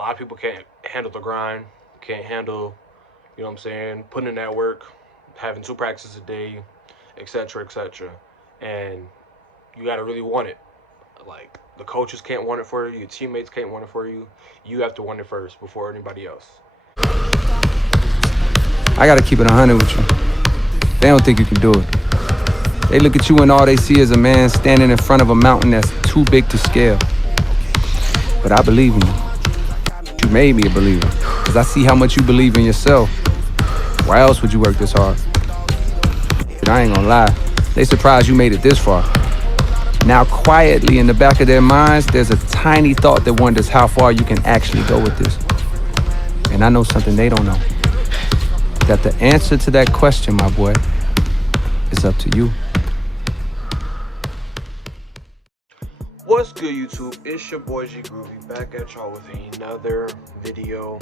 lot of people can't handle the grind, can't handle, you know what I'm saying, putting in that work, having 2 practices a day, etc., etc. And you got to really want it. Like, the coaches can't want it for you, your teammates can't want it for you. You have to want it first before anybody else. I gotta keep it 100 with you. They don't think you can do it. They look at you and all they see is a man standing in front of a mountain that's too big to scale. But I believe in you. You made me a believer, because I see how much you believe in yourself. Why else would you work this hard? But I ain't gonna lie, they surprised you made it this far. Now quietly in the back of their minds, there's a tiny thought that wonders how far you can actually go with this. And I know something they don't know. That the answer to that question, my boy, is up to you. What's good, YouTube? It's your boy G Groovy back at y'all with another video.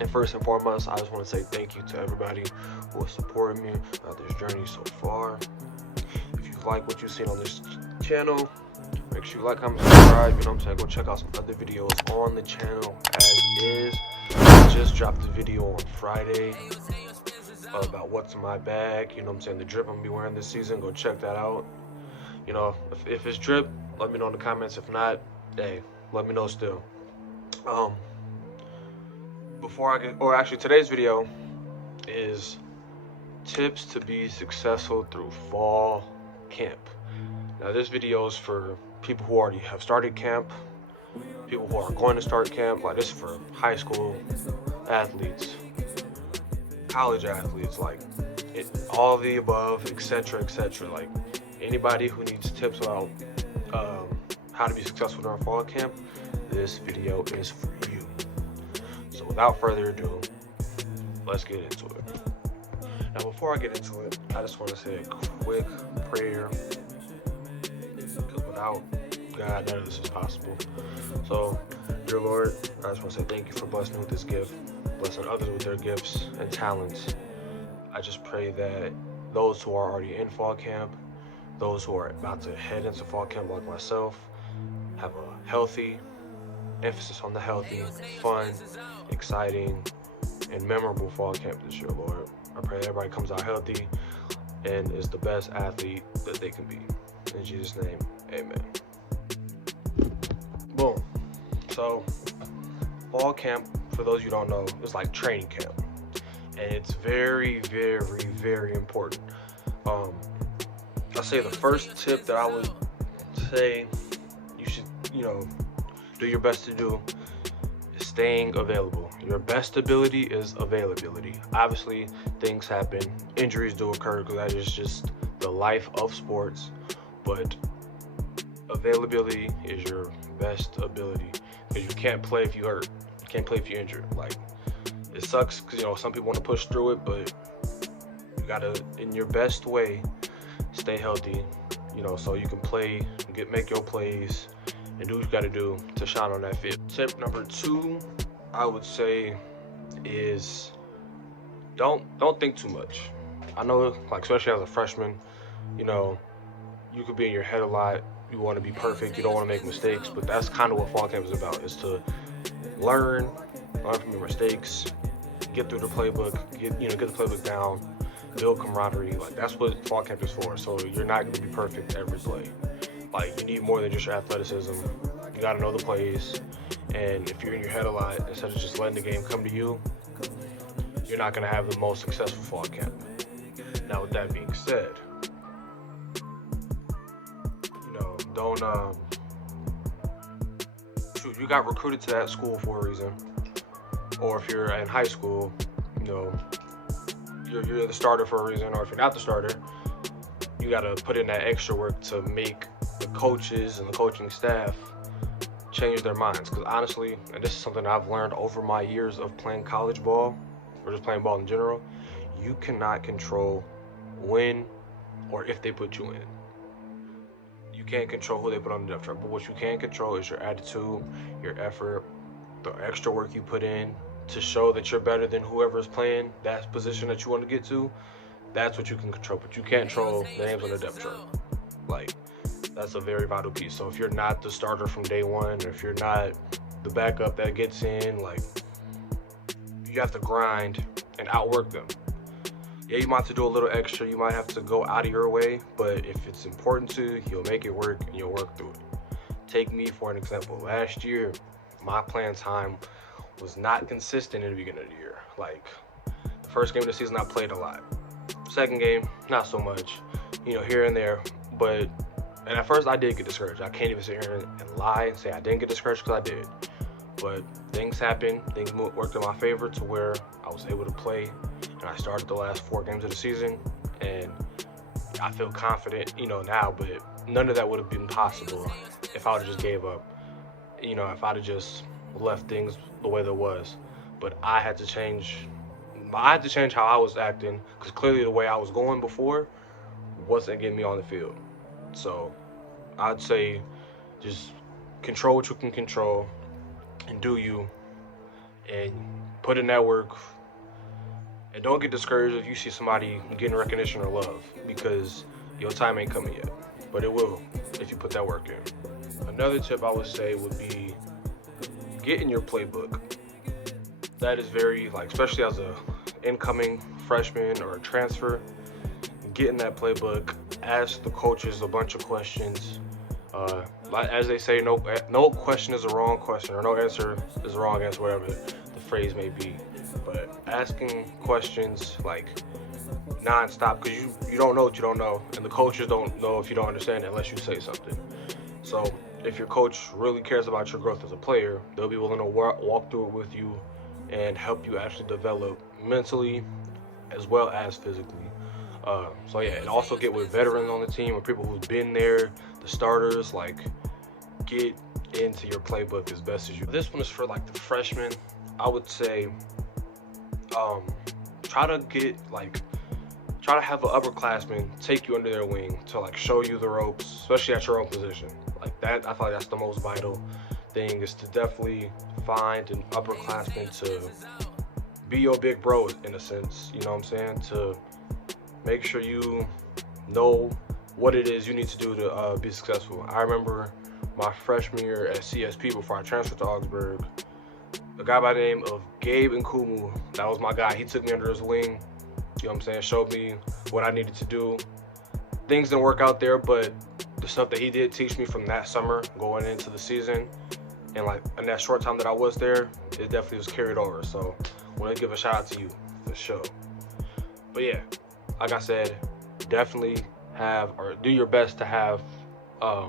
And first and foremost, I just want to say thank you to everybody who has supported me on this journey so far. If you like what you've seen on this channel, make sure you like, comment, subscribe. You know what I'm saying? Go check out some other videos on the channel as is. I just dropped a video on Friday about what's in my bag. You know what I'm saying? The drip I'm gonna be wearing this season. Go check that out. You know, if it's drip, let me know in the comments. If not, hey, let me know still. Today's video is tips to be successful through fall camp. Now, this video is for people who already have started camp, people who are going to start camp. Like, this is for high school athletes, college athletes, like all of the above, etc., etc. Like, anybody who needs tips about how to be successful during fall camp, this video is for you. So without further ado, let's get into it. Now, before I get into it, I just want to say a quick prayer, because without God, none of this is possible. So, dear Lord, I just want to say thank you for blessing me with this gift, blessing others with their gifts and talents. I just pray that those who are already in fall camp, those who are about to head into fall camp like myself, have a healthy, emphasis on the healthy, fun, exciting, and memorable fall camp this year, Lord. I pray everybody comes out healthy and is the best athlete that they can be. In Jesus' name, amen. Boom. So, fall camp, for those you don't know, is like training camp. And it's very, very, very important. I'll say the first tip that I would say you should, do your best to do is staying available. Your best ability is availability. Obviously, things happen. Injuries do occur because that is just the life of sports. But availability is your best ability, because you can't play if you hurt. You can't play if you're injured. Like, it sucks because, some people want to push through it, but you gotta, in your best way, stay healthy, so you can play, make your plays, and do what you gotta do to shine on that field. Tip number 2, I would say, is don't think too much. I know, like, especially as a freshman, you could be in your head a lot. You want to be perfect. You don't want to make mistakes. But that's kind of what fall camp is about, is to learn from your mistakes, get through the playbook, get the playbook down, build camaraderie. Like, that's what fall camp is for. So you're not going to be perfect every play. Like, you need more than just your athleticism. You got to know the plays. And if you're in your head a lot, instead of just letting the game come to you, you're not going to have the most successful fall camp. Now, with that being said, you got recruited to that school for a reason. Or if you're in high school, you're the starter for a reason. Or if you're not the starter, you got to put in that extra work to make the coaches and the coaching staff change their minds. Because honestly, and this is something I've learned over my years of playing college ball, or just playing ball in general, you cannot control when or if they put you in. You can't control who they put on the depth chart, but what you can control is your attitude, your effort, the extra work you put in to show that you're better than whoever is playing that position that you want to get to. That's what you can control, but you can't control the names on the depth chart. Like, that's a very vital piece. So if you're not the starter from day one, or if you're not the backup that gets in. Like, you have to grind and outwork them. Yeah, you might have to do a little extra. You might have to go out of your way, but if it's important to, you'll make it work and you'll work through it. Take me for an example. Last year, my playing time was not consistent in the beginning of the year. Like, the first game of the season, I played a lot. Second game, not so much, here and there. And at first, I did get discouraged. I can't even sit here and lie and say I didn't get discouraged, because I did. But things happened. Things worked in my favor to where I was able to play. And I started the last 4 games of the season. And I feel confident, now. But none of that would have been possible if I would have just gave up. If I'd have just left things the way there was. But I had to change how I was acting, because clearly the way I was going before wasn't getting me on the field. So I'd say just control what you can control and do you, and put in that work. And don't get discouraged if you see somebody getting recognition or love, because your time ain't coming yet, but it will if you put that work in. Another tip I would say would be get in your playbook. That is very, especially as a incoming freshman or a transfer, get in that playbook, ask the coaches a bunch of questions. As they say, no question is a wrong question, or no answer is a wrong answer, whatever the phrase may be. But asking questions non-stop, because you don't know what you don't know, and the coaches don't know if you don't understand it unless you say something. So if your coach really cares about your growth as a player, they'll be willing to walk through it with you and help you actually develop mentally as well as physically. And also get with veterans on the team, or people who've been there, the starters. Get into your playbook as best as you. This one is for the freshmen. I would say try to have an upperclassman take you under their wing to show you the ropes, especially at your own position. That, I feel like that's the most vital thing, is to definitely find an upperclassman to be your big bro, in a sense, you know what I'm saying? To make sure you know what it is you need to do to be successful. I remember my freshman year at CSP, before I transferred to Augsburg, a guy by the name of Gabe Nkumu, that was my guy. He took me under his wing, you know what I'm saying? Showed me what I needed to do. Things didn't work out there, but the stuff that he did teach me from that summer going into the season, and in that short time that I was there, it definitely was carried over. So I want to give a shout out to you for sure. But yeah, like I said, definitely do your best to have a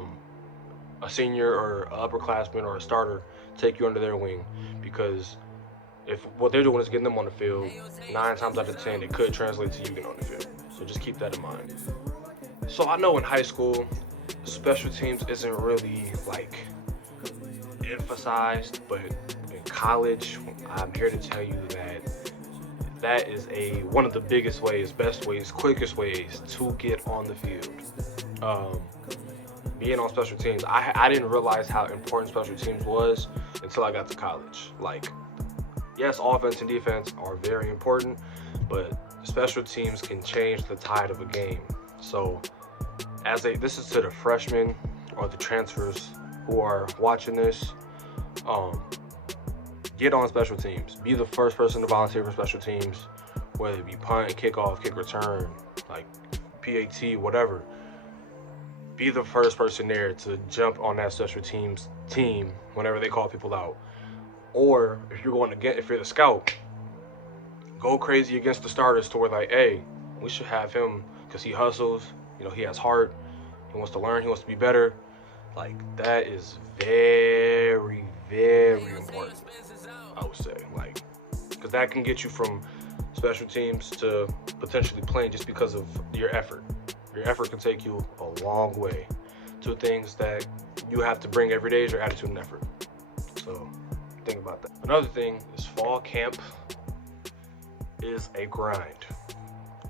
senior or an upperclassman or a starter take you under their wing, because if what they're doing is getting them on the field, 9 times out of 10 it could translate to you getting on the field. So just keep that in mind. So I know in high school, special teams isn't really emphasized, but in college, I'm here to tell you that is one of the biggest ways, best ways, quickest ways to get on the field. Being on special teams, I didn't realize how important special teams was until I got to college. Yes, offense and defense are very important, but special teams can change the tide of a game. So this is to the freshmen or the transfers who are watching this, get on special teams. Be the first person to volunteer for special teams, whether it be punt, kickoff, kick return, PAT, whatever. Be the first person there to jump on that special teams team whenever they call people out. Or if you're the scout, go crazy against the starters to where hey, we should have him because he hustles, he has heart, he wants to learn, he wants to be better. That is very, very important, I would say. Because that can get you from special teams to potentially playing just because of your effort. Your effort can take you a long way. 2 things that you have to bring every day is your attitude and effort. So think about that. Another thing is fall camp is a grind.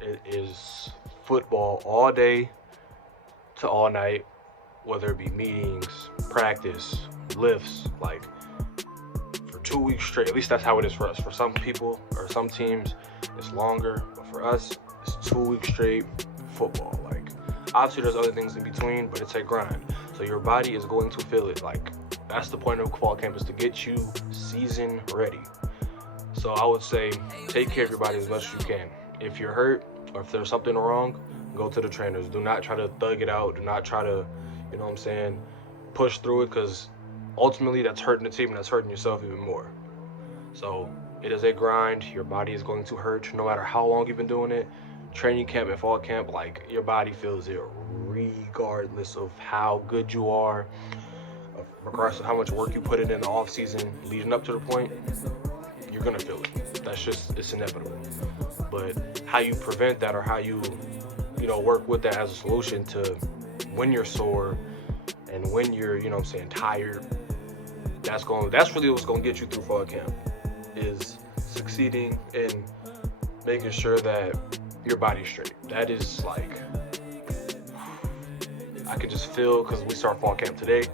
It is football all day to all night, whether it be meetings, practice, lifts, for 2 weeks straight. At least that's how it is for us. For some people or some teams, it's longer, but for us, it's 2 weeks straight football. Obviously there's other things in between, but it's a grind. So your body is going to feel it. That's the point of fall camp, is to get you season ready. So I would say take care of your body as much as you can. If you're hurt or if there's something wrong, go to the trainers. Do not try to thug it out. Do not try to, you know what I'm saying, push through it, because ultimately that's hurting the team and that's hurting yourself even more. So it is a grind. Your body is going to hurt no matter how long you've been doing it. Training camp and fall camp, like, your body feels it regardless of how good you are, regardless of how much work you put in the off season leading up to the point. You're gonna feel it. It's inevitable. But how you prevent that, or how you work with that as a solution to when you're sore and when you're, you know what I'm saying, tired, that's really what's gonna get you through fall camp, is succeeding in making sure that your body's straight. That is, like, I could just feel, because we start fall camp today,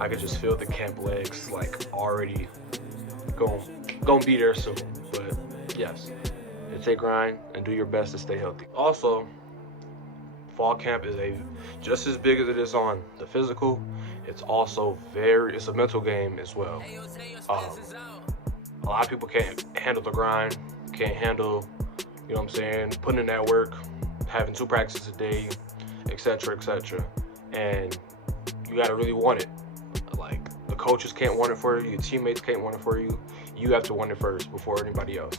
I could just feel the camp legs, like, already gonna be there soon. But yes, it's a grind, and do your best to stay healthy. Also, fall camp is just as big as it is on the physical, it's also it's a mental game as well. A lot of people can't handle the grind, can't handle, you know what I'm saying, putting in that work, having 2 practices a day, etc., etc. And you gotta really want it. Like, the coaches can't want it for you, your teammates can't want it for you. You have to want it first before anybody else.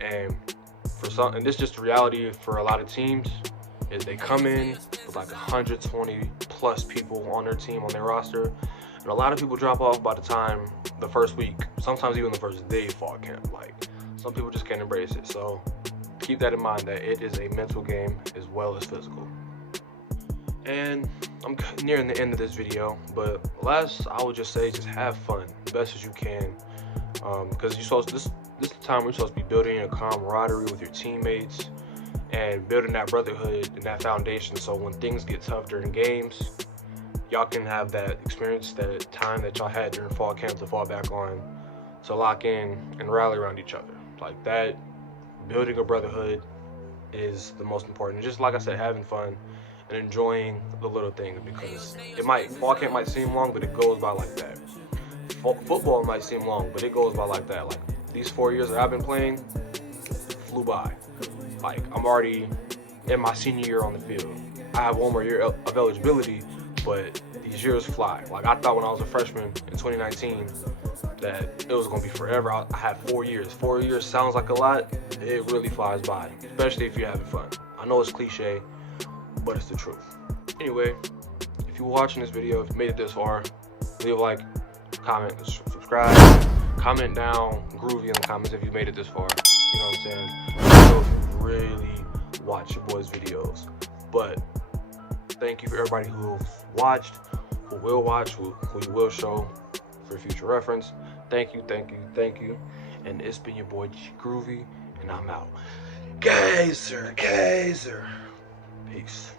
And and this is just the reality for a lot of teams, is they come in with like 120 plus people on their team, on their roster, and a lot of people drop off by the time the first week, sometimes even the first day of fall camp. Like, some people just can't embrace it. So keep that in mind, that it is a mental game as well as physical. And I'm nearing the end of this video, but last, I would just say, just have fun best as you can, because this is the time we're supposed to be building a camaraderie with your teammates and building that brotherhood and that foundation, so when things get tough during games, y'all can have that experience, that time that y'all had during fall camp to fall back on, to lock in and rally around each other. Like, that, building a brotherhood is the most important. Just like I said, having fun and enjoying the little things, because fall camp might seem long, but it goes by like that. Football might seem long, but it goes by like that. Like, these 4 years that I've been playing flew by. Like, I'm already in my senior year on the field. I have 1 more year of eligibility, but these years fly. Like, I thought when I was a freshman in 2019 that it was gonna be forever. I had 4 years. 4 years sounds like a lot. It really flies by, especially if you're having fun. I know it's cliche, but it's the truth. Anyway, if you're watching this video, if you made it this far, leave a like, comment, subscribe, comment down groovy in the comments if you made it this far. You know what I'm saying? I know if you really watch your boys' videos. But thank you for everybody who watched, who will watch, who you will show for future reference. Thank you, thank you, thank you. And it's been your boy G Groovy, and I'm out. Geyser. Peace.